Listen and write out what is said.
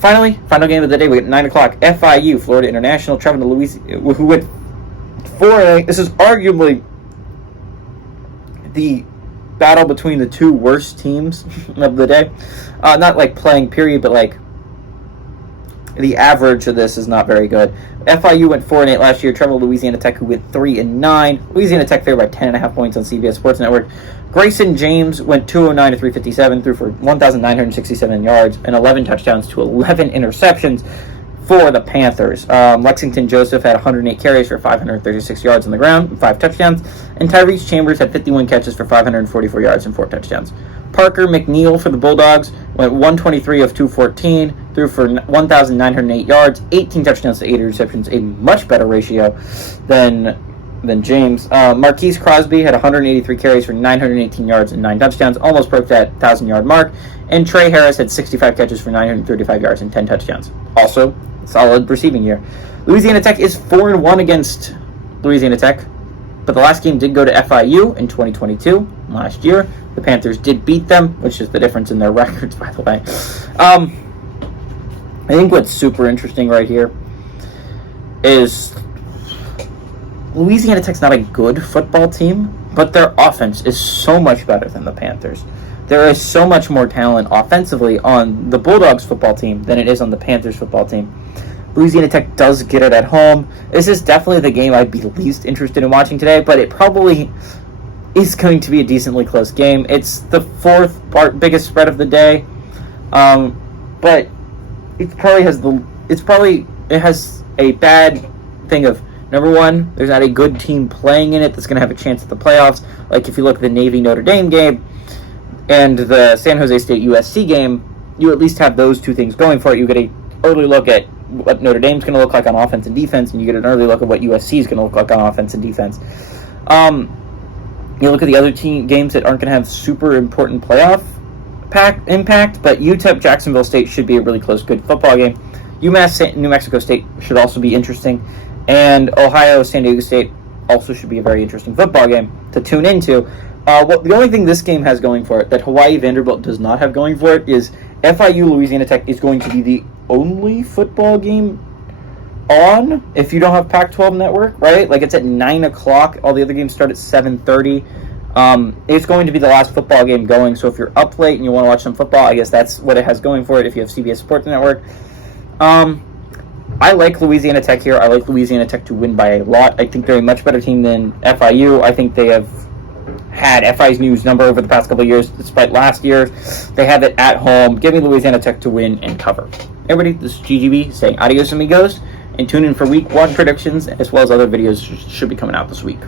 Finally, final game of the day, we get 9 o'clock, FIU, Florida International, traveling to Louisiana, who went 4-8. This is arguably the battle between the two worst teams of the day. Not like playing period, but like the average of this is not very good. FIU went 4-8 last year, traveled to Louisiana Tech, who went 3-9. Louisiana Tech favored by 10.5 points on CBS Sports Network. Grayson James went 209 to 357, threw for 1,967 yards and 11 touchdowns to 11 interceptions for the Panthers. Lexington Joseph had 108 carries for 536 yards on the ground and 5 touchdowns. And Tyrese Chambers had 51 catches for 544 yards and 4 touchdowns. Parker McNeil for the Bulldogs went 123 of 214, threw for 1,908 yards, 18 touchdowns to 8 interceptions, a much better ratio than James. Marquise Crosby had 183 carries for 918 yards and 9 touchdowns, almost broke that 1,000-yard mark. And Trey Harris had 65 catches for 935 yards and 10 touchdowns. Also, solid receiving year. Louisiana Tech is 4-1 against Louisiana Tech, but the last game did go to FIU in 2022, last year. The Panthers did beat them, which is the difference in their records, by the way. I think what's super interesting right here is Louisiana Tech's not a good football team, but their offense is so much better than the Panthers. There is so much more talent offensively on the Bulldogs football team than it is on the Panthers football team. Louisiana Tech does get it at home. This is definitely the game I'd be least interested in watching today, but it probably is going to be a decently close game. It's the fourth biggest spread of the day, but it has a bad thing of, number one, there's not a good team playing in it that's going to have a chance at the playoffs. Like if you look at the Navy-Notre Dame game and the San Jose State-USC game, you at least have those two things going for it. You get an early look at what Notre Dame's going to look like on offense and defense, and you get an early look at what USC is going to look like on offense and defense. You look at the other games that aren't going to have super important playoff impact, but UTEP Jacksonville State should be a really close, good football game. UMass New Mexico State should also be interesting, and Ohio San Diego State also should be a very interesting football game to tune into. The only thing this game has going for it that Hawaii Vanderbilt does not have going for it is FIU Louisiana Tech is going to be the only football game on if you don't have Pac-12 network, right? Like it's at 9 o'clock. All the other games start at 7:30. It's going to be the last football game going, so if you're up late and you want to watch some football, I guess that's what it has going for it if you have CBS Sports Network. I like Louisiana Tech here. I like Louisiana Tech to win by a lot. I think they're a much better team than FIU. I think they have had FIU's number over the past couple of years, despite last year. They have it at home. Give me Louisiana Tech to win and cover. Everybody, this is GGB saying adios amigos, and tune in for week 1 predictions, as well as other videos should be coming out this week.